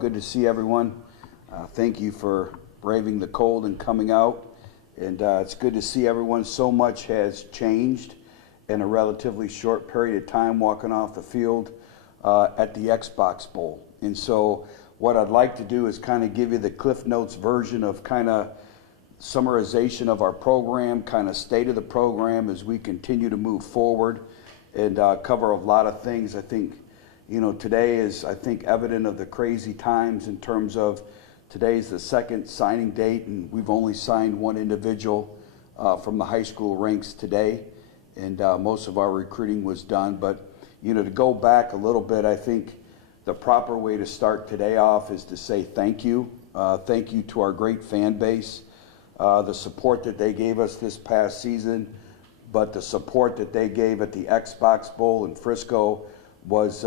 Good to see everyone. Thank you for braving the cold and coming out. And it's good to see everyone. So much has changed in a relatively short period of time walking off the field at the Xbox Bowl. And so what I'd like to do is kind of give you the Cliff Notes version of kind of summarization of our program, kind of state of the program as we continue to move forward and cover a lot of things. I think, today is, I think, evident of the crazy times in terms of today's the second signing date, and we've only signed one individual from the high school ranks today, and most of our recruiting was done. But, to go back a little bit, I think the proper way to start today off is to say thank you. Thank you to our great fan base, the support that they gave us this past season, but the support that they gave at the Xbox Bowl in Frisco was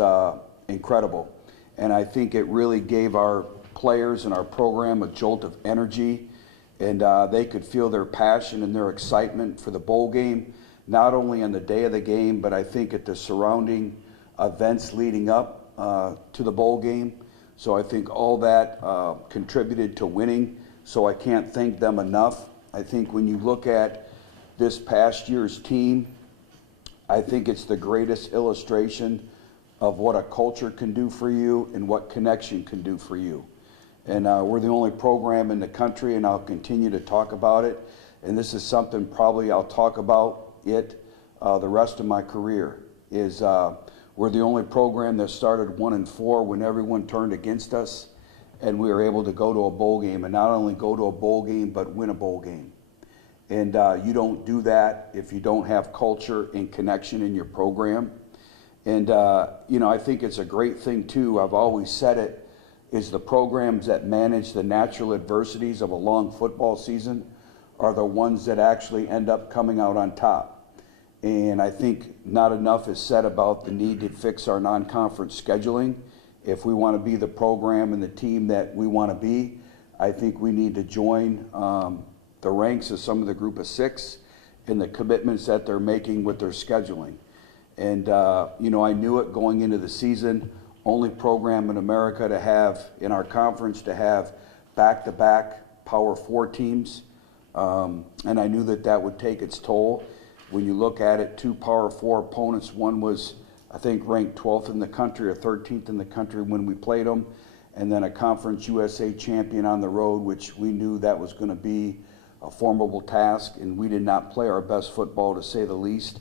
incredible. And I think it really gave our players and our program a jolt of energy, and they could feel their passion and their excitement for the bowl game, not only on the day of the game, but I think at the surrounding events leading up to the bowl game. So I think all that contributed to winning, so I can't thank them enough. I think when you look at this past year's team, I think it's the greatest illustration of what a culture can do for you and what connection can do for you. And we're the only program in the country, and I'll continue to talk about it. And this is something probably I'll talk about the rest of my career, is we're the only program that started 1-4 when everyone turned against us, and we were able to go to a bowl game, and not only go to a bowl game, but win a bowl game. And you don't do that if you don't have culture and connection in your program. And, I think it's a great thing, too. I've always said it, is the programs that manage the natural adversities of a long football season are the ones that actually end up coming out on top. And I think not enough is said about the need to fix our non-conference scheduling. If we want to be the program and the team that we want to be, I think we need to join the ranks of some of the group of six and the commitments that they're making with their scheduling. And, I knew it going into the season, only program in America to have, in our conference, to have back-to-back Power 4 teams. And I knew that would take its toll. When you look at it, 2 Power 4 opponents, one was, I think, ranked 12th in the country or 13th in the country when we played them, and then a Conference USA champion on the road, which we knew that was going to be a formidable task, and we did not play our best football, to say the least.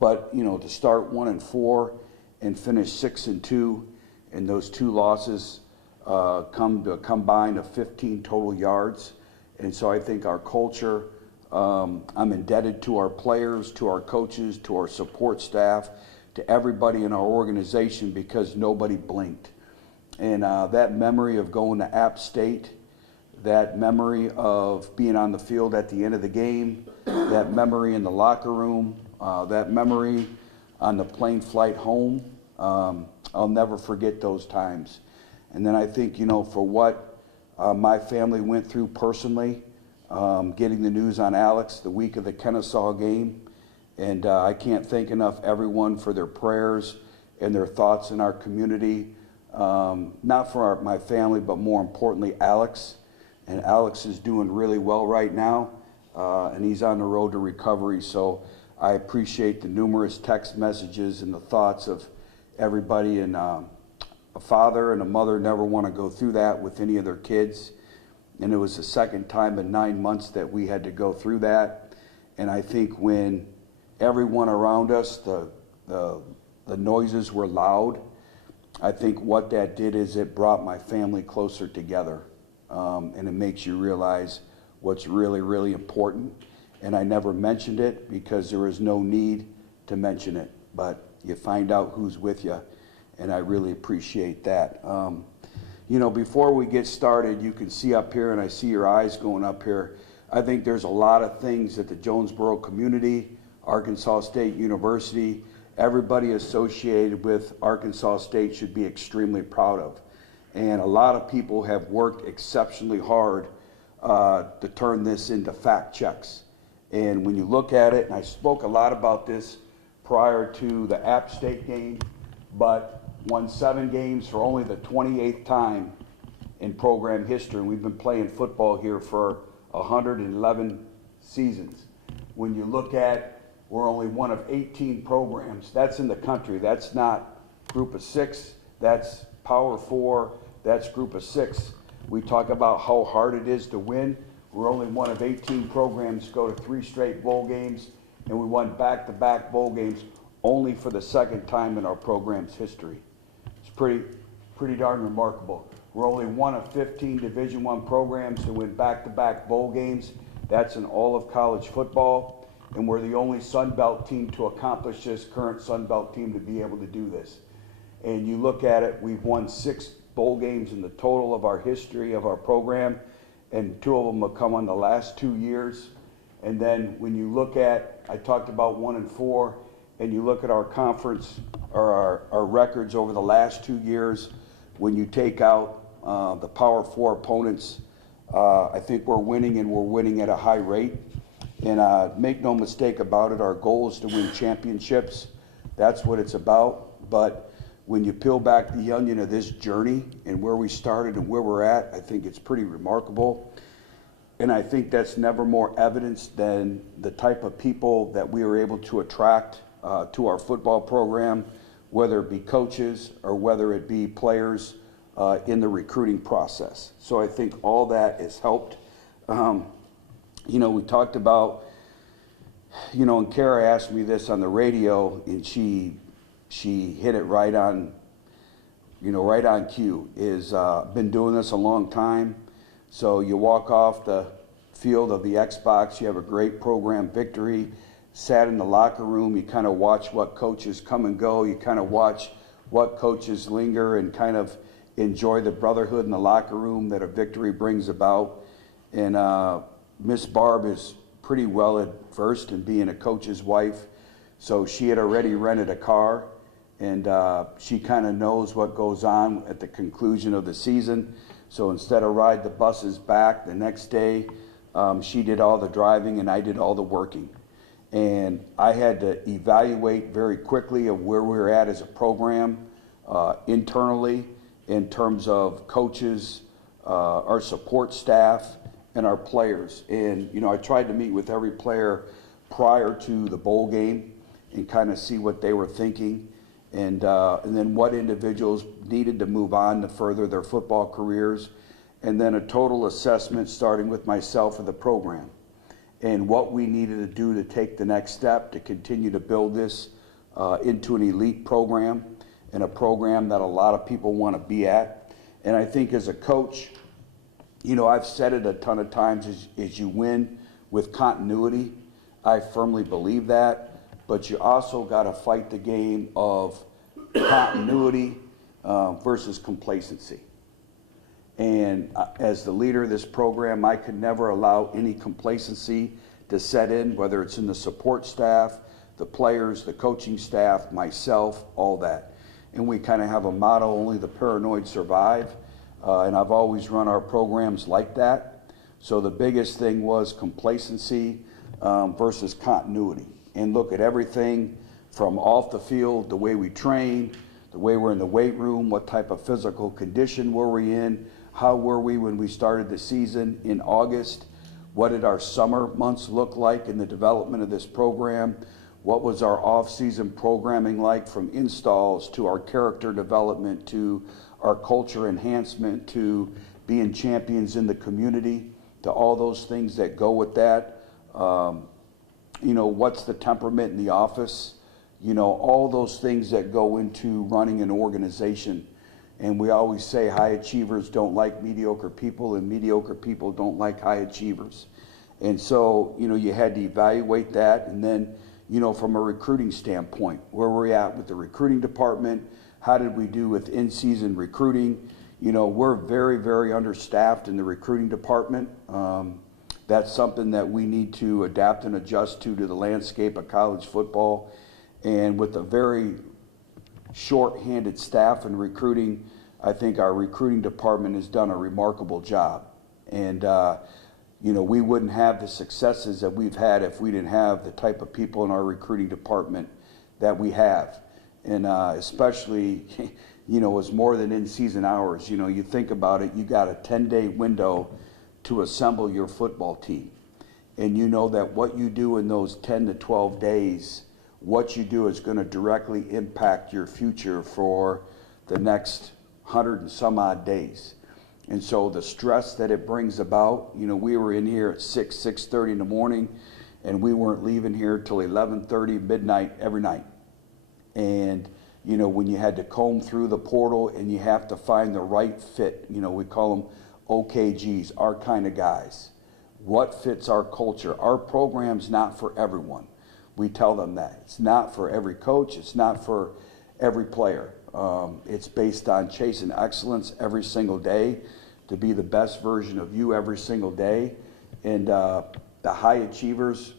But, to start 1-4 and finish 6-2, and those 2 losses come to a combine of 15 total yards. And so I think our culture, I'm indebted to our players, to our coaches, to our support staff, to everybody in our organization, because nobody blinked. And that memory of going to App State, that memory of being on the field at the end of the game, that memory in the locker room, that memory on the plane flight home, I'll never forget those times. And then I think, for what my family went through personally, getting the news on Alex the week of the Kennesaw game, and I can't thank enough everyone for their prayers and their thoughts in our community, not for my family, but more importantly, Alex. And Alex is doing really well right now, and he's on the road to recovery. So I appreciate the numerous text messages and the thoughts of everybody. And a father and a mother never want to go through that with any of their kids. And it was the second time in 9 months that we had to go through that. And I think when everyone around us, the noises were loud, I think what that did is it brought my family closer together. And it makes you realize what's really, really important. And I never mentioned it because there was no need to mention it. But you find out who's with you, and I really appreciate that. Before we get started, you can see up here, and I see your eyes going up here, I think there's a lot of things that the Jonesboro community, Arkansas State University, everybody associated with Arkansas State should be extremely proud of. And a lot of people have worked exceptionally hard to turn this into fact checks. And when you look at it, and I spoke a lot about this prior to the App State game, but won 7 games for only the 28th time in program history. And we've been playing football here for 111 seasons. When you look at, we're only one of 18 programs. That's in the country. That's not group of 6. That's Power 4. That's group of 6. We talk about how hard it is to win. We're only one of 18 programs to go to 3 straight bowl games, and we won back-to-back bowl games only for the second time in our program's history. It's pretty darn remarkable. We're only one of 15 Division I programs to win back-to-back bowl games. That's in all of college football, and we're the only Sun Belt team to accomplish this, current Sun Belt team to be able to do this. And you look at it, we've won 6 bowl games in the total of our history of our program, and 2 of them have come on the last 2 years. And then when you look at, I talked about 1 and 4, and you look at our conference, or our records over the last 2 years, when you take out the Power 4 opponents, I think we're winning, and we're winning at a high rate. And make no mistake about it, our goal is to win championships. That's what it's about. But when you peel back the onion of this journey and where we started and where we're at, I think it's pretty remarkable. And I think that's never more evidence than the type of people that we are able to attract to our football program, whether it be coaches or whether it be players in the recruiting process. So I think all that has helped. You know, we talked about, you know, and Kara asked me this on the radio, and she hit it right on, you know, right on cue. Been doing this a long time. So you walk off the field of the Xbox, you have a great program victory, sat in the locker room, you kind of watch what coaches come and go, you kind of watch what coaches linger and kind of enjoy the brotherhood in the locker room that a victory brings about. And Miss Barb is pretty well versed in being a coach's wife, so she had already rented a car, and she kind of knows what goes on at the conclusion of the season. So instead of ride the buses back the next day, she did all the driving and I did all the working. And I had to evaluate very quickly of where we were at as a program internally in terms of coaches, our support staff, and our players. And, you know, I tried to meet with every player prior to the bowl game and kind of see what they were thinking, and then what individuals needed to move on to further their football careers, and then a total assessment starting with myself of the program and what we needed to do to take the next step to continue to build this into an elite program and a program that a lot of people want to be at. And I think as a coach, you know, I've said it a ton of times, as you win with continuity. I firmly believe that. But you also got to fight the game of continuity versus complacency. And as the leader of this program, I could never allow any complacency to set in, whether it's in the support staff, the players, the coaching staff, myself, all that. And we kind of have a motto, only the paranoid survive. And I've always run our programs like that. So the biggest thing was complacency versus continuity. And look at everything from off the field, the way we train, the way we're in the weight room, what type of physical condition were we in, how were we when we started the season in August, what did our summer months look like in the development of this program, what was our off-season programming like, from installs to our character development to our culture enhancement to being champions in the community, to all those things that go with that. You know, what's the temperament in the office? You know, all those things that go into running an organization. And we always say high achievers don't like mediocre people, and mediocre people don't like high achievers. And so, you know, you had to evaluate that. And then, you know, from a recruiting standpoint, where we're at with the recruiting department, how did we do with in-season recruiting? You know, we're very, very understaffed in the recruiting department. That's something that we need to adapt and adjust to the landscape of college football. And with a very short-handed staff in recruiting, I think our recruiting department has done a remarkable job. And, you know, we wouldn't have the successes that we've had if we didn't have the type of people in our recruiting department that we have. And especially, is more than in-season hours. You think about it, you got a 10-day window to assemble your football team. And you know that what you do in those 10 to 12 days, what you do is going to directly impact your future for the next 100 and some odd days. And so the stress that it brings about, we were in here at 6:30 in the morning, and we weren't leaving here till 11:30, midnight every night. And, when you had to comb through the portal and you have to find the right fit, we call them OKGs, our kind of guys. What fits our culture? Our program's not for everyone. We tell them that. It's not for every coach. It's not for every player. It's based on chasing excellence every single day to be the best version of you every single day. And the high achievers,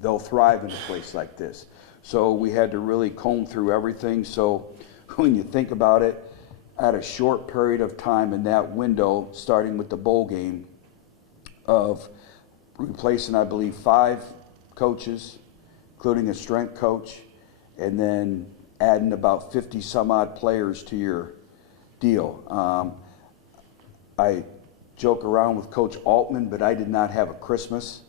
they'll thrive in a place like this. So we had to really comb through everything. So when you think about it, at a short period of time in that window, starting with the bowl game, of replacing, I believe, 5 coaches, including a strength coach, and then adding about 50 some odd players to your deal. I joke around with Coach Altman, but I did not have a Christmas.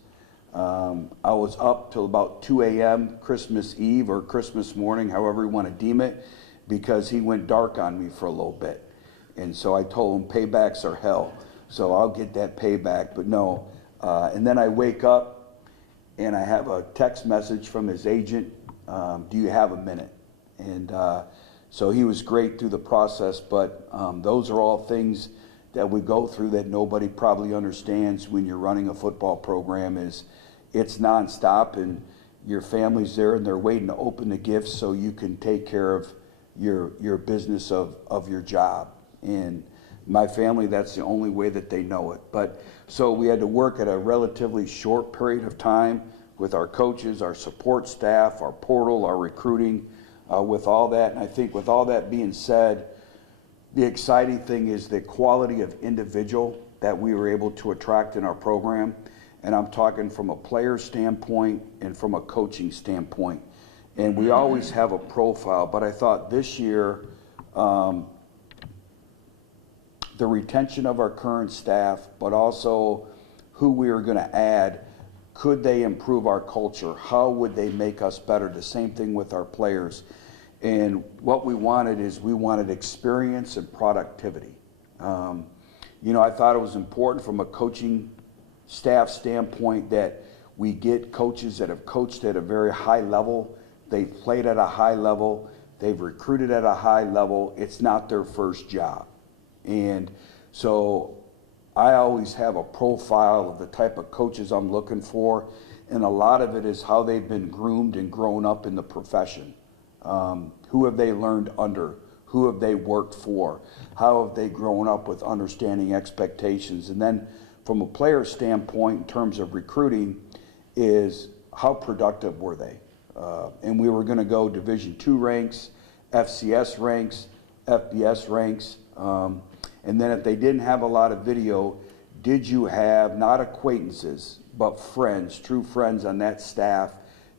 I was up till about 2 a.m. Christmas Eve or Christmas morning, however you want to deem it, because he went dark on me for a little bit. And so I told him paybacks are hell. So I'll get that payback, but no. And then I wake up and I have a text message from his agent, do you have a minute? And so he was great through the process, but those are all things that we go through that nobody probably understands when you're running a football program. Is it's nonstop, and your family's there and they're waiting to open the gifts so you can take care of your business of your job. And my family, that's the only way that they know it. But so we had to work at a relatively short period of time with our coaches, our support staff, our portal, our recruiting, with all that. And I think with all that being said, the exciting thing is the quality of individual that we were able to attract in our program. And I'm talking from a player standpoint and from a coaching standpoint. And we always have a profile, but I thought this year, the retention of our current staff, but also who we are going to add, could they improve our culture? How would they make us better? The same thing with our players. And what we wanted is we wanted experience and productivity. I thought it was important from a coaching staff standpoint that we get coaches that have coached at a very high level. They've played at a high level. They've recruited at a high level. It's not their first job. And so I always have a profile of the type of coaches I'm looking for, and a lot of it is how they've been groomed and grown up in the profession. Who have they learned under? Who have they worked for? How have they grown up with understanding expectations? And then from a player standpoint, in terms of recruiting, is how productive were they? And we were going to go Division II ranks, FCS ranks, FBS ranks. And then if they didn't have a lot of video, did you have not acquaintances, but friends, true friends on that staff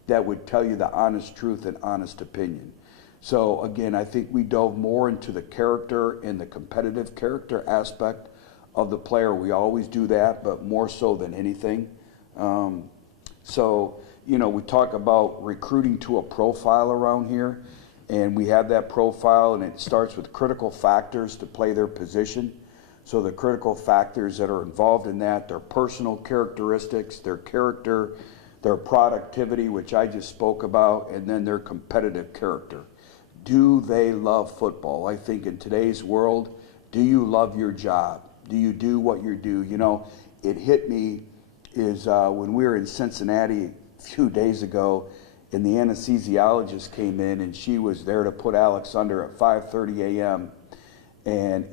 that would tell you the honest truth and honest opinion? So again, I think we dove more into the character and the competitive character aspect of the player. We always do that, but more so than anything. We talk about recruiting to a profile around here, and we have that profile, and it starts with critical factors to play their position. So the critical factors that are involved in that, their personal characteristics, their character, their productivity, which I just spoke about, and then their competitive character. Do they love football? I think in today's world, do you love your job? Do you do what you do? It hit me is when we were in Cincinnati a few days ago, and the anesthesiologist came in, and she was there to put Alex under at 5:30 a.m. And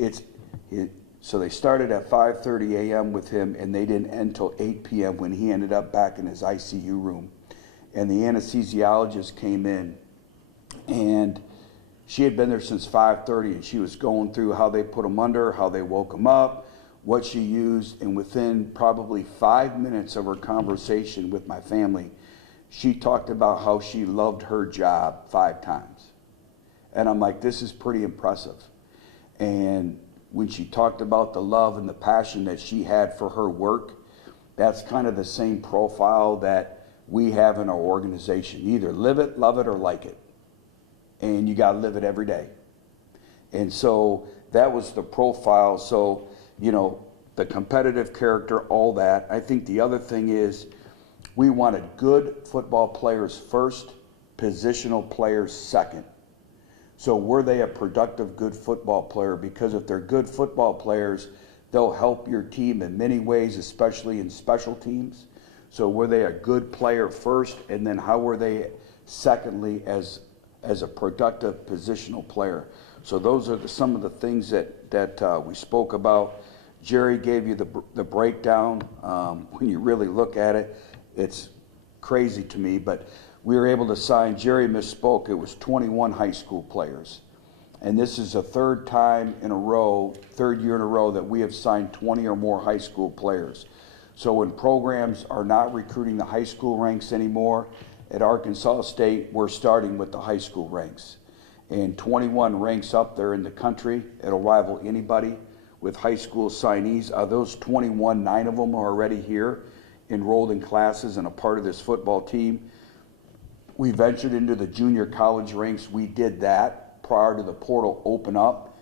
so they started at 5:30 a.m. with him, and they didn't end till 8 p.m. when he ended up back in his ICU room. And the anesthesiologist came in, and she had been there since 5:30, and she was going through how they put him under, how they woke him up, what she used, and within probably 5 minutes of her conversation with my family, she talked about how she loved her job 5 times. And I'm like, this is pretty impressive. And when she talked about the love and the passion that she had for her work, that's kind of the same profile that we have in our organization. You either live it, love it, or like it. And you got to live it every day. And so that was the profile. So, you know, the competitive character, all that. I think the other thing is we wanted good football players first, positional players second. So were they a productive, good football player? Because if they're good football players, they'll help your team in many ways, especially in special teams. So were they a good player first, and then how were they secondly as a productive positional player? So those are some of the things that we spoke about. Jerry gave you the breakdown. When you really look at it, it's crazy to me, but we were able to sign, Jerry misspoke, it was 21 high school players. And this is the third year in a row that we have signed 20 or more high school players. So when programs are not recruiting the high school ranks anymore, at Arkansas State, we're starting with the high school ranks. And 21 ranks up there in the country. It'll rival anybody with high school signees. Those 21, 9 of them are already here, enrolled in classes and a part of this football team. We ventured into the junior college ranks. We did that prior to the portal open up.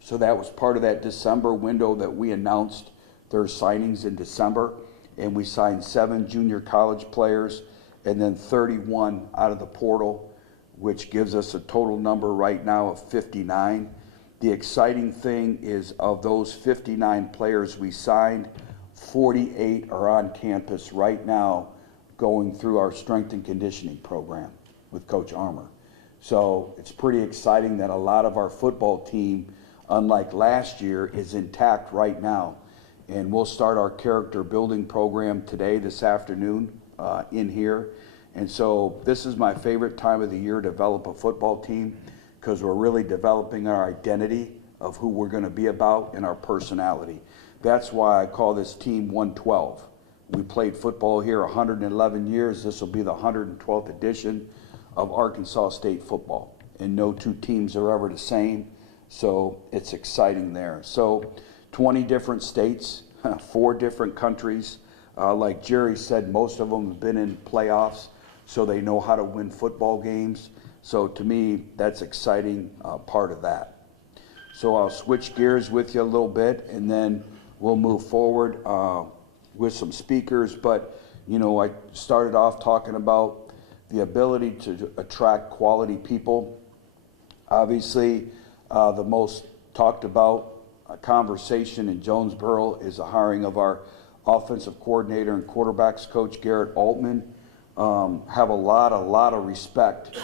So that was part of that December window that we announced their signings in December. And we signed 7 junior college players and then 31 out of the portal, which gives us a total number right now of 59. The exciting thing is of those 59 players we signed, 48 are on campus right now going through our strength and conditioning program with Coach Armour. So it's pretty exciting that a lot of our football team, unlike last year, is intact right now. And we'll start our character building program today, this afternoon, in here. And so this is my favorite time of the year to develop a football team, because we're really developing our identity of who we're going to be about and our personality. That's why I call this team 112. We played football here 111 years. This will be the 112th edition of Arkansas State football. And no two teams are ever the same. So it's exciting there. So 20 different states, 4 different countries. Like Jerry said, most of them have been in playoffs, so they know how to win football games. So to me, that's exciting part of that. So I'll switch gears with you a little bit, and then we'll move forward with some speakers. But, you know, I started off talking about the ability to attract quality people. Obviously, the most talked about conversation in Jonesboro is the hiring of our offensive coordinator and quarterbacks coach, Garrett Altman. Have a lot of respect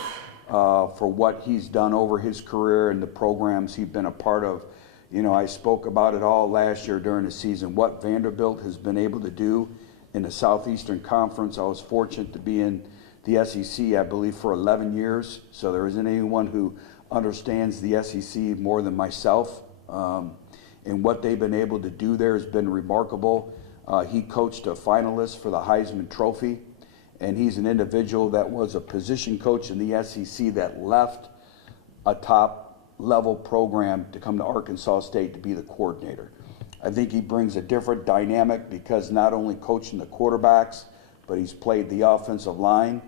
for what he's done over his career and the programs he's been a part of. You know, I spoke about it all last year during the season, what Vanderbilt has been able to do in the Southeastern Conference. I was fortunate to be in the SEC, I believe, for 11 years. So there isn't anyone who understands the SEC more than myself. And what they've been able to do there has been remarkable. He coached a finalist for the Heisman Trophy. And he's an individual that was a position coach in the SEC that left a top level program to come to Arkansas State to be the coordinator. I think he brings a different dynamic because not only coaching the quarterbacks, but he's played the offensive line.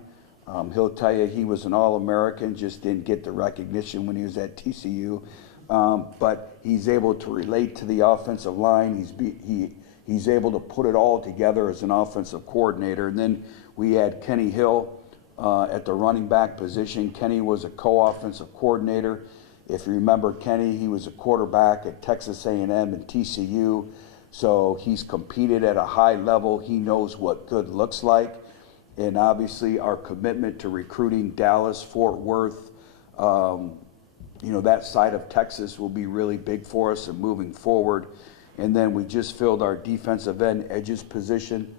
He'll tell you he was an All-American, just didn't get the recognition when he was at TCU. But he's able to relate to the offensive line. He's able to put it all together as an offensive coordinator. And then we had Kenny Hill at the running back position. Kenny was a co-offensive coordinator. If you remember Kenny, he was a quarterback at Texas A&M and TCU. So he's competed at a high level. He knows what good looks like. And obviously our commitment to recruiting Dallas, Fort Worth, that side of Texas will be really big for us and moving forward. And then we just filled our defensive end edges position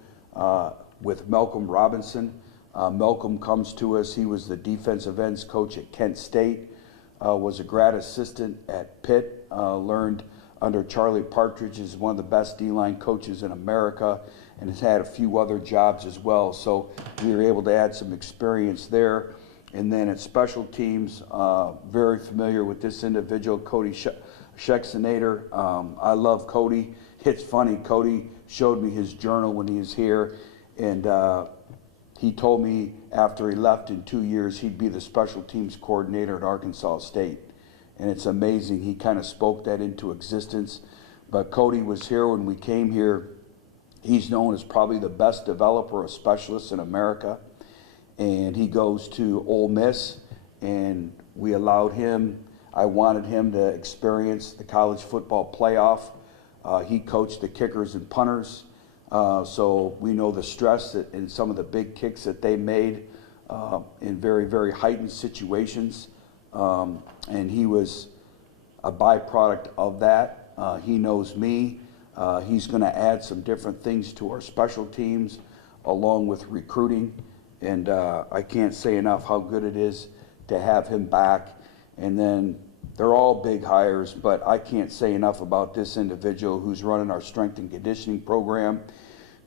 with Malcolm Robinson. Malcolm comes to us. He was the defensive ends coach at Kent State, was a grad assistant at Pitt, learned under Charlie Partridge, is one of the best D-line coaches in America, and has had a few other jobs as well. So we were able to add some experience there. And then at special teams, very familiar with this individual, Cody Schexenator. I love Cody. It's funny, Cody showed me his journal when he was here, and he told me after he left in 2 years, he'd be the special teams coordinator at Arkansas State. And it's amazing, he kind of spoke that into existence. But Cody was here when we came here. He's known as probably the best developer of specialists in America. And he goes to Ole Miss, and we allowed him, I wanted him to experience the college football playoff. He coached the kickers and punters, so we know the stress that in some of the big kicks that they made in very, very heightened situations. And he was a byproduct of that. He knows me. He's going to add some different things to our special teams along with recruiting. And I can't say enough how good it is to have him back. And then they're all big hires, but I can't say enough about this individual who's running our strength and conditioning program.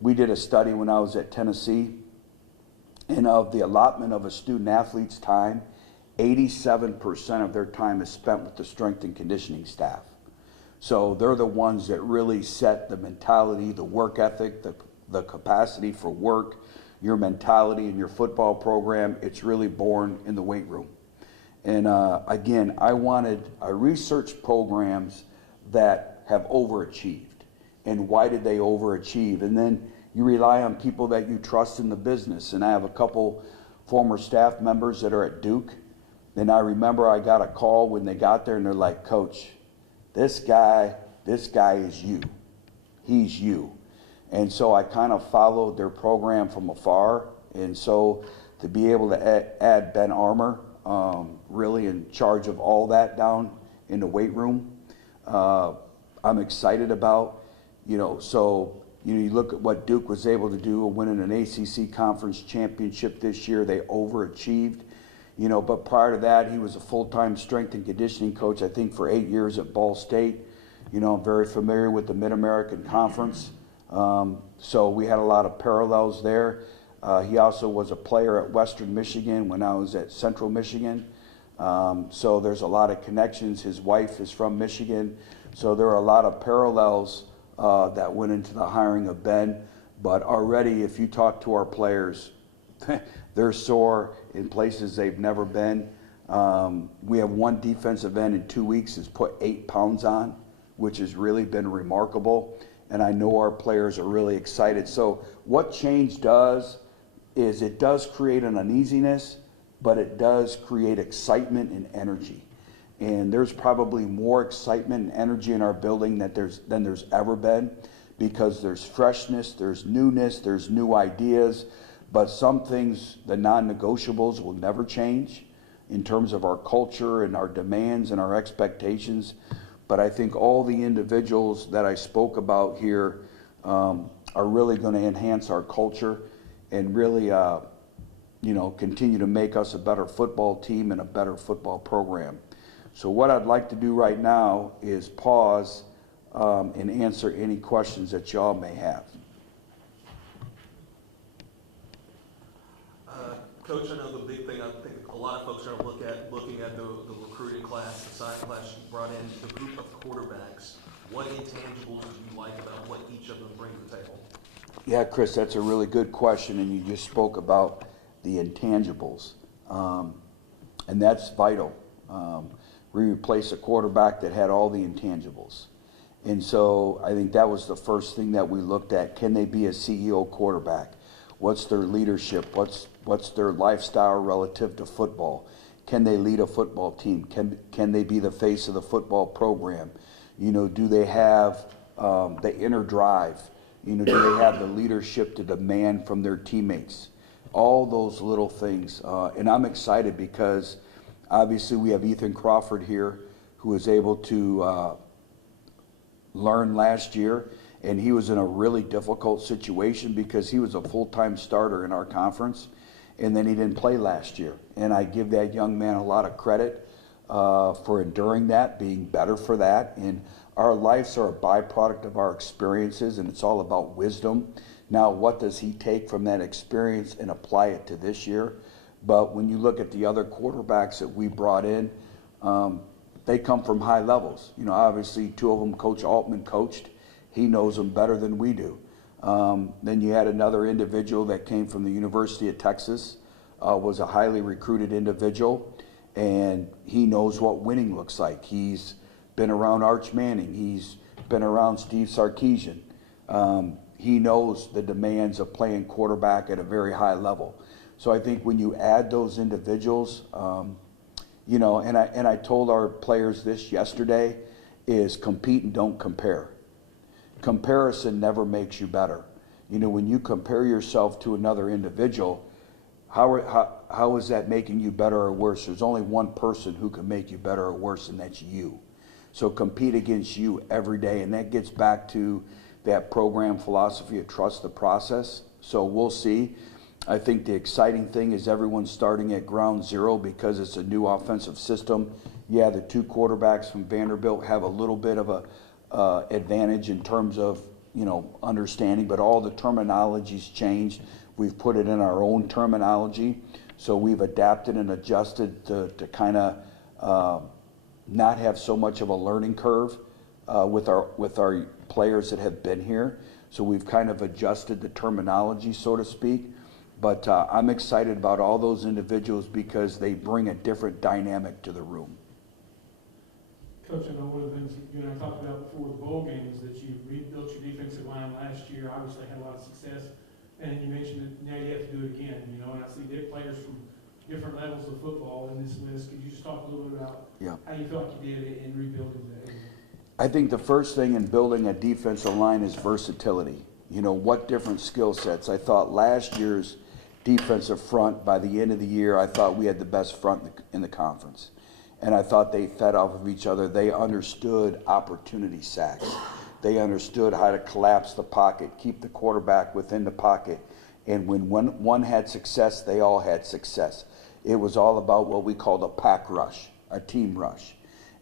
We did a study when I was at Tennessee, and of the allotment of a student athlete's time, 87% of their time is spent with the strength and conditioning staff. So they're the ones that really set the mentality, the work ethic, the capacity for work, your mentality in your football program. It's really born in the weight room. And again, I researched programs that have overachieved. And why did they overachieve? And then you rely on people that you trust in the business. And I have a couple former staff members that are at Duke. And I remember I got a call when they got there, and they're like, "Coach, this guy is you. He's you." And so I kind of followed their program from afar. And so to be able to add Ben Armour, really in charge of all that down in the weight room, I'm excited about. So you look at what Duke was able to do, winning an ACC conference championship this year. They overachieved. But prior to that, he was a full-time strength and conditioning coach, I think, for 8 years at Ball State. I'm very familiar with the Mid-American Conference. So we had a lot of parallels there. He also was a player at Western Michigan when I was at Central Michigan. So there's a lot of connections. His wife is from Michigan. So there are a lot of parallels that went into the hiring of Ben. But already, if you talk to our players, they're sore in places they've never been. We have one defensive end in 2 weeks has put 8 pounds on, which has really been remarkable. And I know our players are really excited. So what change does is it does create an uneasiness, but it does create excitement and energy. And there's probably more excitement and energy in our building than there's ever been, because there's freshness, there's newness, there's new ideas. But some things, the non-negotiables, will never change in terms of our culture and our demands and our expectations. But I think all the individuals that I spoke about here are really going to enhance our culture and really, continue to make us a better football team and a better football program. So what I'd like to do right now is pause and answer any questions that y'all may have. Coach, I know the big thing, I think a lot of folks are looking at the recruiting class, the signing class you brought in, the group of quarterbacks. What intangibles do you like about what each of them bring to the table? Yeah, Chris, that's a really good question, and you just spoke about the intangibles, and that's vital. We replaced a quarterback that had all the intangibles, and so I think that was the first thing that we looked at. Can they be a CEO quarterback? What's their leadership? What's their lifestyle relative to football? Can they lead a football team? Can they be the face of the football program? Do they have the inner drive? Do they have the leadership to demand from their teammates? All those little things. And I'm excited because obviously we have Ethan Crawford here, who was able to learn last year. And he was in a really difficult situation because he was a full-time starter in our conference, and then he didn't play last year. And I give that young man a lot of credit for enduring that, being better for that. And our lives are a byproduct of our experiences, and it's all about wisdom. Now, what does he take from that experience and apply it to this year? But when you look at the other quarterbacks that we brought in, they come from high levels. You know, obviously 2 of them Coach Altman coached. He knows them better than we do. Then you had another individual that came from the University of Texas, was a highly recruited individual, and he knows what winning looks like. He's been around Arch Manning. He's been around Steve Sarkisian. He knows the demands of playing quarterback at a very high level. So I think when you add those individuals, you know, and I told our players this yesterday, is compete and don't compare. Comparison never makes you better. You know, when you compare yourself to another individual, how is that making you better or worse? There's only one person who can make you better or worse, and that's you. So compete against you every day, and that gets back to that program philosophy of trust the process. So we'll see. I think the exciting thing is everyone's starting at ground zero because it's a new offensive system. Yeah, the 2 quarterbacks from Vanderbilt have a little bit of a advantage in terms of, you know, understanding, but all the terminology's changed. We've put it in our own terminology, so we've adapted and adjusted to kind of not have so much of a learning curve with our players that have been here. So we've kind of adjusted the terminology, so to speak. But I'm excited about all those individuals because they bring a different dynamic to the room. Coach, I know one of the things you and I talked about before the bowl game is that you rebuilt your defensive line last year, obviously had a lot of success, and then you mentioned that now you have to do it again, you know, and I see players from different levels of football in this list. Could you just talk a little bit about how you felt like you did in rebuilding that? I think the first thing in building a defensive line is versatility. You know, what different skill sets. I thought last year's defensive front, by the end of the year, I thought we had the best front in the conference. And I thought they fed off of each other. They understood opportunity sacks. They understood how to collapse the pocket, keep the quarterback within the pocket. And when one had success, they all had success. It was all about what we called a pack rush, a team rush.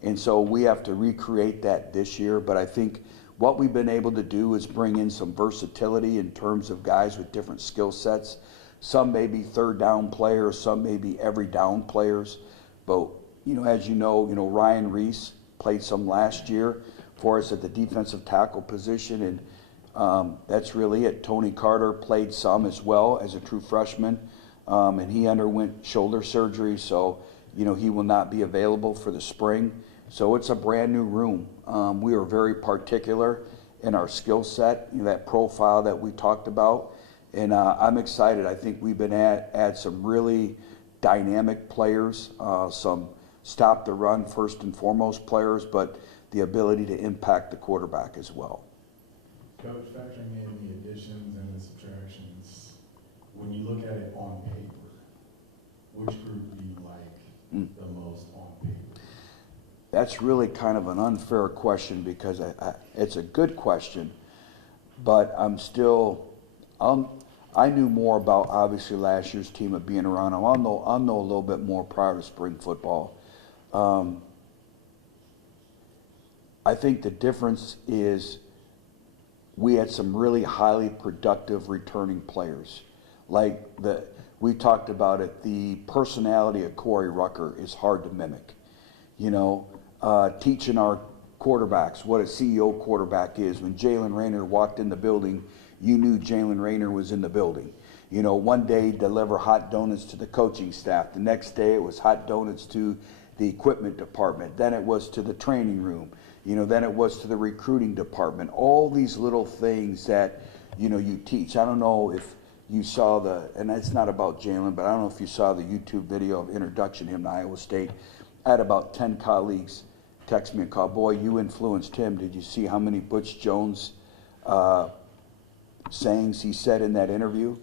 And so we have to recreate that this year. But I think what we've been able to do is bring in some versatility in terms of guys with different skill sets. Some may be third down players, some may be every down players. But you know, as you know, Ryan Reese played some last year for us at the defensive tackle position, and that's really it. Tony Carter played some as well as a true freshman, and he underwent shoulder surgery, so you know he will not be available for the spring. So it's a brand new room. We are very particular in our skill set, you know, that profile that we talked about, and I'm excited. I think we've been add some really dynamic players, some stop the run first and foremost players, but the ability to impact the quarterback as well. Coach, factoring in the additions and the subtractions, when you look at it on paper, which group do you like the most on paper? That's really kind of an unfair question because it's a good question, but I knew more about obviously last year's team of being around them. I'll know a little bit more prior to spring football. I think the difference is we had some really highly productive returning players. Like we talked about it, the personality of Corey Rucker is hard to mimic. You know, teaching our quarterbacks what a CEO quarterback is. When Jalen Rayner walked in the building, you knew Jalen Rayner was in the building. You know, one day deliver hot donuts to the coaching staff. The next day it was hot donuts to the equipment department. Then it was to the training room. You know, then it was to the recruiting department. All these little things that, you know, you teach. I don't know if you saw and it's not about Jalen, but I don't know if you saw the YouTube video of introduction him to Iowa State. I had about 10 colleagues text me and call, boy, you influenced him. Did you see how many Butch Jones sayings he said in that interview?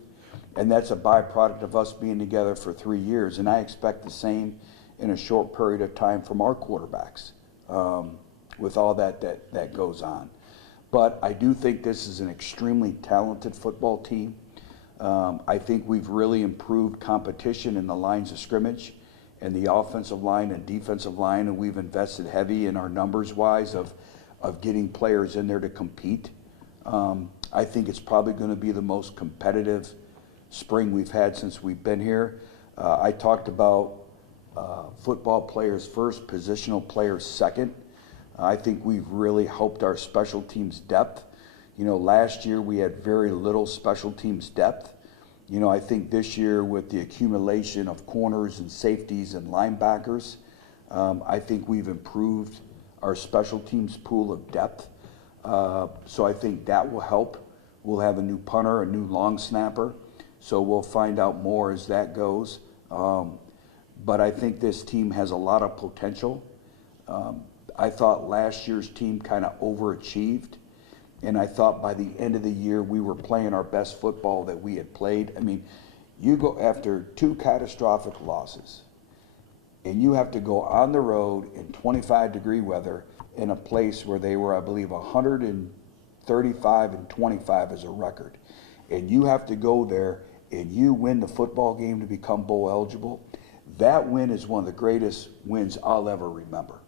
And that's a byproduct of us being together for 3 years. And I expect the same in a short period of time from our quarterbacks with all that goes on. But I do think this is an extremely talented football team. I think we've really improved competition in the lines of scrimmage and the offensive line and defensive line, and we've invested heavy in our numbers-wise of getting players in there to compete. I think it's probably going to be the most competitive spring we've had since we've been here. I talked about football players first, positional players second. I think we've really helped our special teams depth. You know, last year we had very little special teams depth. You know, I think this year with the accumulation of corners and safeties and linebackers, I think we've improved our special teams pool of depth. So I think that will help. We'll have a new punter, a new long snapper. So we'll find out more as that goes. But I think this team has a lot of potential. I thought last year's team kind of overachieved. And I thought by the end of the year, we were playing our best football that we had played. I mean, you go after 2 catastrophic losses, and you have to go on the road in 25-degree weather in a place where they were, I believe, 135 and 25 as a record. And you have to go there and you win the football game to become bowl eligible. That win is one of the greatest wins I'll ever remember.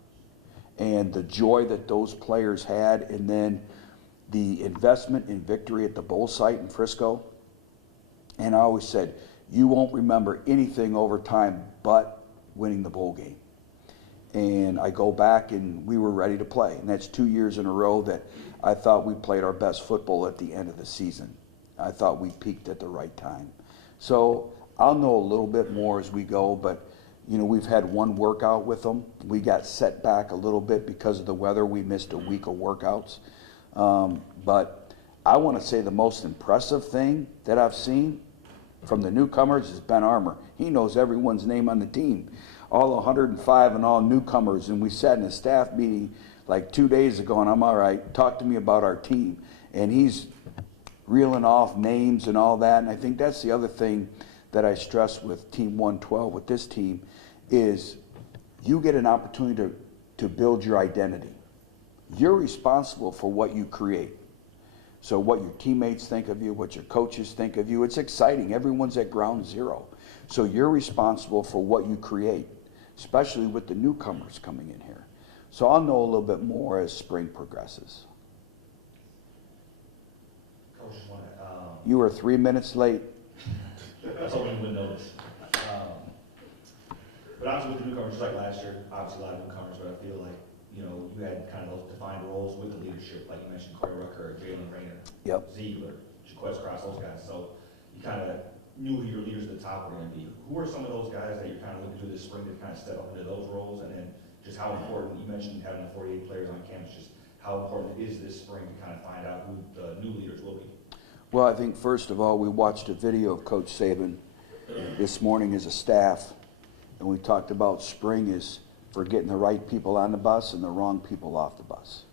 And the joy that those players had, and then the investment in victory at the bowl site in Frisco. And I always said, you won't remember anything over time but winning the bowl game. And I go back and we were ready to play. And that's 2 years in a row that I thought we played our best football at the end of the season. I thought we peaked at the right time. So I'll know a little bit more as we go, but you know, we've had one workout with them. We got set back a little bit because of the weather. We missed a week of workouts. But I want to say the most impressive thing that I've seen from the newcomers is Ben Armour. He knows everyone's name on the team, all 105 and all newcomers. And we sat in a staff meeting like 2 days ago, and I'm all right, talk to me about our team. And he's reeling off names and all that. And I think that's the other thing that I stress with Team 112, with this team, is you get an opportunity to build your identity. You're responsible for what you create. So what your teammates think of you, what your coaches think of you, it's exciting. Everyone's at ground zero. So you're responsible for what you create, especially with the newcomers coming in here. So I'll know a little bit more as spring progresses. Coach, You were 3 minutes late. I was hoping you would notice. But obviously with the newcomers, just like last year, obviously a lot of newcomers, but I feel like, you know, you had kind of those defined roles with the leadership, like you mentioned, Corey Rucker, Jalen Rayner, Yep. Ziegler, Jaquez Cross, those guys. So you kind of knew who your leaders at the top were going to be. Who are some of those guys that you're kind of looking to this spring to kind of step up into those roles? And then just how important, you mentioned having the 48 players on campus, just how important is this spring to kind of find out who the new leaders will be? Well, I think first of all, we watched a video of Coach Saban this morning as a staff, and we talked about spring is for getting the right people on the bus and the wrong people off the bus,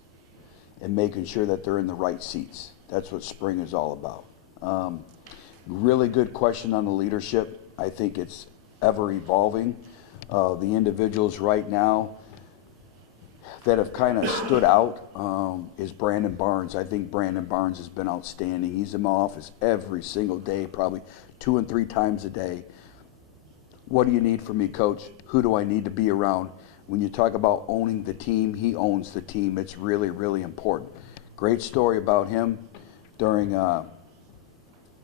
and making sure that they're in the right seats. That's what spring is all about. Really good question on the leadership. I think it's ever evolving. The individuals right now that have kind of stood out is Brandon Barnes. I think Brandon Barnes has been outstanding. He's in my office every single day, probably 2 and 3 times a day. What do you need from me, Coach? Who do I need to be around? When you talk about owning the team, he owns the team. It's really, really important. Great story about him during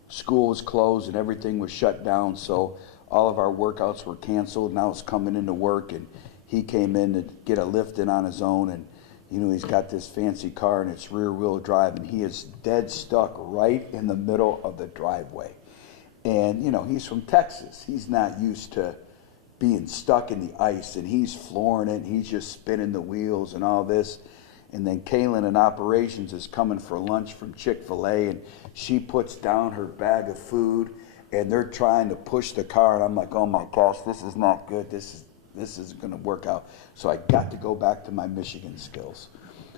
school was closed and everything was shut down, so all of our workouts were canceled. Now it's coming into work, and he came in to get a lift in on his own, and you know, he's got this fancy car and it's rear wheel drive, and he is dead stuck right in the middle of the driveway. And you know, he's from Texas. He's not used to being stuck in the ice, and he's flooring it, and he's just spinning the wheels and all this. And then Kaylin in operations is coming for lunch from Chick-fil-A, and she puts down her bag of food, and they're trying to push the car, and I'm like, oh my gosh, this is not good. This isn't going to work out. So I got to go back to my Michigan skills.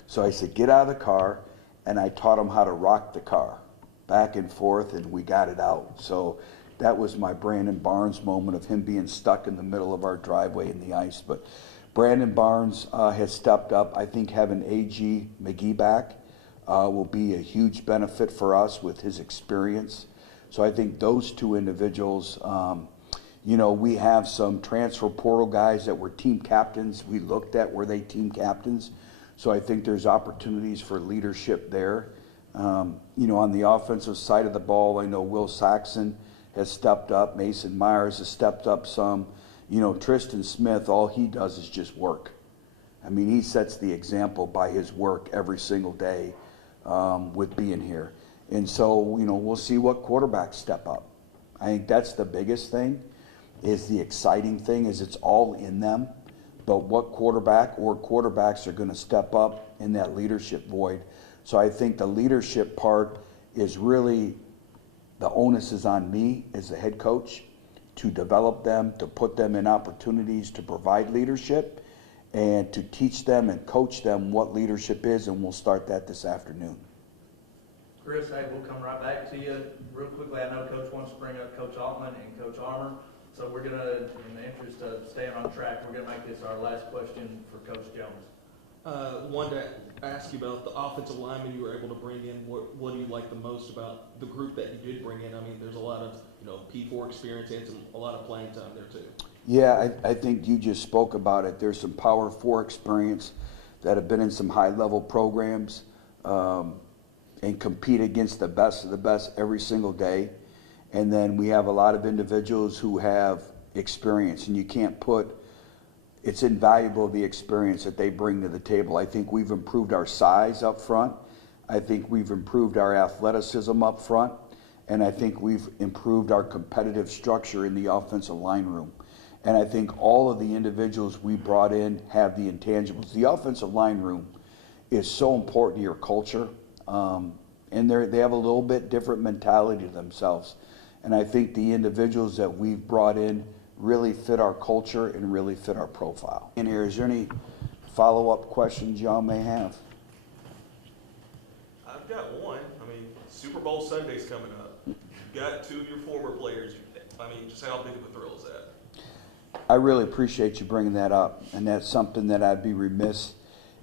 So I said, get out of the car, and I taught him how to rock the car back and forth, and we got it out. So that was my Brandon Barnes moment of him being stuck in the middle of our driveway in the ice. But Brandon Barnes has stepped up. I think having A.G. McGee back will be a huge benefit for us with his experience. So I think those two individuals, you know, we have some transfer portal guys that were team captains. We looked at, were they team captains? So I think there's opportunities for leadership there. You know, on the offensive side of the ball, I know Will Saxon has stepped up. Mason Myers has stepped up some. You know, Tristan Smith, all he does is just work. I mean, he sets the example by his work every single day with being here. And so, you know, we'll see what quarterbacks step up. I think that's the biggest thing, is the exciting thing, is it's all in them. But what quarterback or quarterbacks are going to step up in that leadership void. So I think the leadership part is really, the onus is on me as the head coach to develop them, to put them in opportunities to provide leadership, and to teach them and coach them what leadership is, and we'll start that this afternoon. Chris, hey, we'll come right back to you real quickly. I know Coach wants to bring up Coach Altman and Coach Armour, so we're gonna, in the interest of staying on track, we're gonna make this our last question for Coach Jones. Wanted to ask you about the offensive lineman you were able to bring in. What do you like the most about the group that you did bring in? I mean, there's a lot of, you know, P4 experience and a lot of playing time there too. Yeah, I think you just spoke about it. There's some Power 4 experience that have been in some high-level programs and compete against the best of the best every single day. And then we have a lot of individuals who have experience, and you can't put, it's invaluable, the experience that they bring to the table. I think we've improved our size up front. I think we've improved our athleticism up front. And I think we've improved our competitive structure in the offensive line room. And I think all of the individuals we brought in have the intangibles. The offensive line room is so important to your culture. And they have a little bit different mentality to themselves. And I think the individuals that we've brought in really fit our culture and really fit our profile. In here, is there any follow-up questions y'all may have? I've got one. I mean, Super Bowl Sunday's coming up. You've got two of your former players. I mean, just how big of a thrill is that? I really appreciate you bringing that up, and that's something that I'd be remiss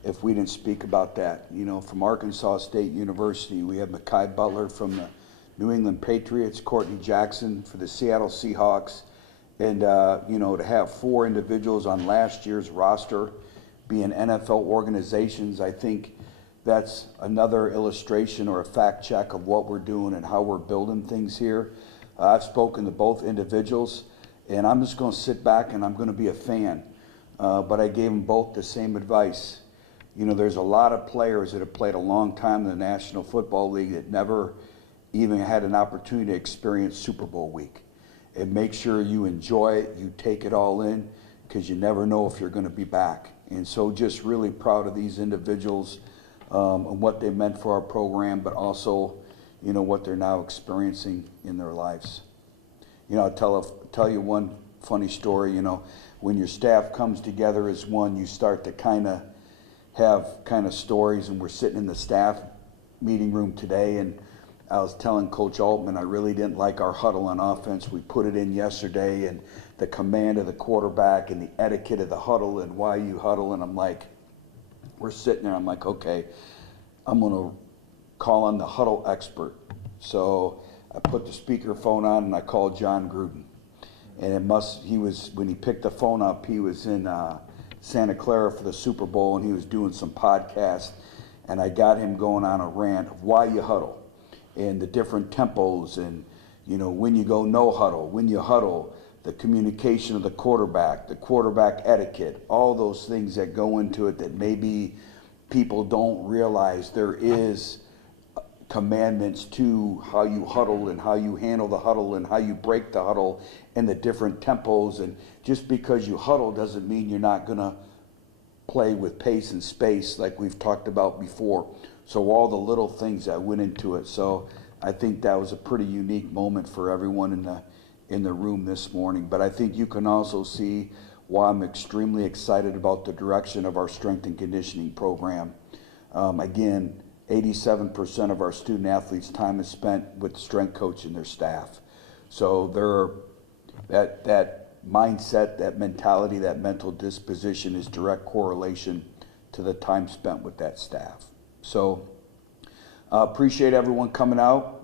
if we didn't speak about that. You know, from Arkansas State University, we have Mekhi Butler from the New England Patriots, Courtney Jackson for the Seattle Seahawks, and you know, to have 4 individuals on last year's roster being NFL organizations, I think that's another illustration or a fact check of what we're doing and how we're building things here. I've spoken to both individuals, and I'm just going to sit back and I'm going to be a fan. But I gave them both the same advice. You know, there's a lot of players that have played a long time in the National Football League that never even had an opportunity to experience Super Bowl week. And make sure you enjoy it, you take it all in, because you never know if you're going to be back. And so just really proud of these individuals and what they meant for our program, but also, you know, what they're now experiencing in their lives. You know, I'll tell you one funny story. You know, when your staff comes together as one, you start to kind of have stories, and we're sitting in the staff meeting room today, and I was telling Coach Altman I really didn't like our huddle on offense. We put it in yesterday, and the command of the quarterback and the etiquette of the huddle and why you huddle, and I'm like, we're sitting there, I'm like, okay, I'm going to call on the huddle expert. So I put the speakerphone on and I called John Gruden. And when he picked the phone up, he was in Santa Clara for the Super Bowl, and he was doing some podcasts, and I got him going on a rant of why you huddle and the different tempos, and, you know, when you go no huddle, when you huddle, the communication of the quarterback etiquette, all those things that go into it that maybe people don't realize. There is commandments to how you huddle and how you handle the huddle and how you break the huddle and the different tempos. And just because you huddle doesn't mean you're not going to play with pace and space like we've talked about before. So all the little things that went into it. So I think that was a pretty unique moment for everyone in the room this morning. But I think you can also see why I'm extremely excited about the direction of our strength and conditioning program. Again, 87% of our student athletes' time is spent with the strength coach and their staff. So that mindset, that mentality, that mental disposition is direct correlation to the time spent with that staff. So appreciate everyone coming out.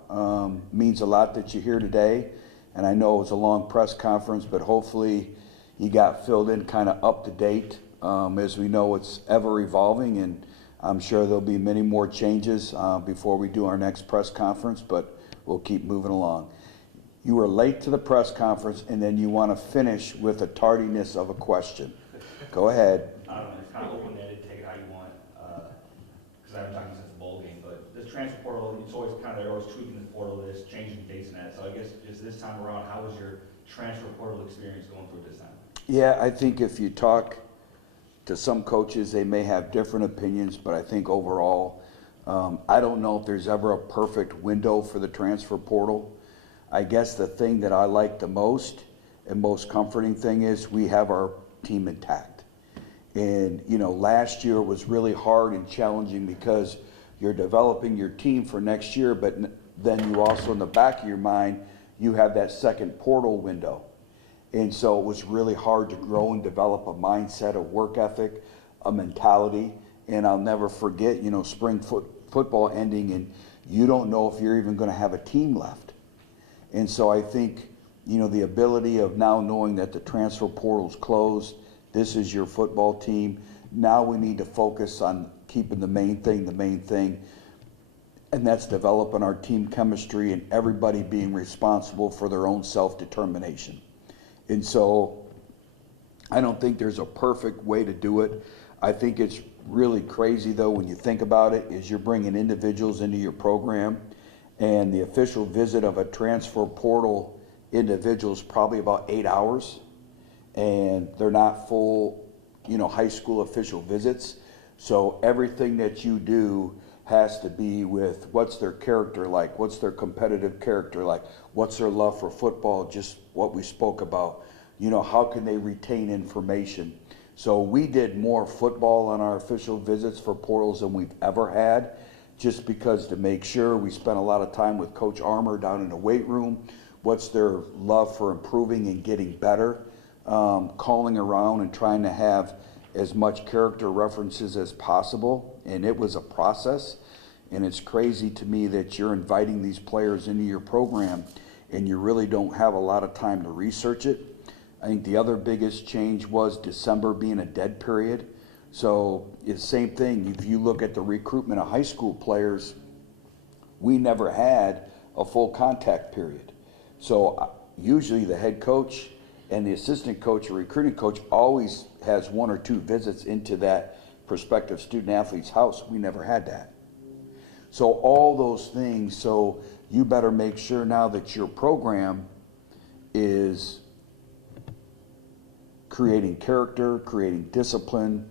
Means a lot that you're here today. And I know it was a long press conference, but hopefully you got filled in kind of up to date. As we know, it's ever evolving, and I'm sure there'll be many more changes before we do our next press conference, but we'll keep moving along. You were late to the press conference, and then you want to finish with a tardiness of a question. Go ahead. I don't know, it's kind of open-ended, take it how you want, because I haven't talked since the bowl game, but this transfer portal, it's always kind of, they're always tweaking the portal list, changing dates and that, so I guess, just this time around, how was your transfer portal experience going through it this time? Yeah, I think if you talk to some coaches, they may have different opinions, but I think overall, I don't know if there's ever a perfect window for the transfer portal. I guess the thing that I like the most and most comforting thing is we have our team intact. And, you know, last year was really hard and challenging because you're developing your team for next year, but then you also, in the back of your mind, you have that second portal window. And so it was really hard to grow and develop a mindset, a work ethic, a mentality. And I'll never forget, you know, spring football ending, and you don't know if you're even going to have a team left. And so I think, you know, the ability of now knowing that the transfer portal's closed, this is your football team. Now we need to focus on keeping the main thing, and that's developing our team chemistry and everybody being responsible for their own self-determination. And so I don't think there's a perfect way to do it. I think it's really crazy, though, when you think about it, is you're bringing individuals into your program, and the official visit of a transfer portal individual is probably about 8 hours, and they're not full, you know, high school official visits. So everything that you do has to be with what's their character like, what's their competitive character like, what's their love for football, just what we spoke about. You know, how can they retain information? So we did more football on our official visits for portals than we've ever had, just because to make sure. We spent a lot of time with Coach Armour down in the weight room. What's their love for improving and getting better? Calling around and trying to have as much character references as possible. And it was a process. And it's crazy to me that you're inviting these players into your program and you really don't have a lot of time to research it. I think the other biggest change was December being a dead period. So it's the same thing. If you look at the recruitment of high school players, we never had a full contact period. So usually the head coach and the assistant coach or recruiting coach always has 1 or 2 visits into that prospective student athlete's house. We never had that. So all those things, so you better make sure now that your program is creating character, creating discipline,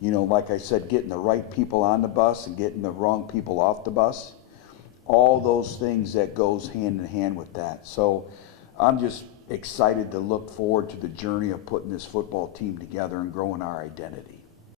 you know, like I said, getting the right people on the bus and getting the wrong people off the bus. All those things that goes hand in hand with that. So I'm just excited to look forward to the journey of putting this football team together and growing our identity.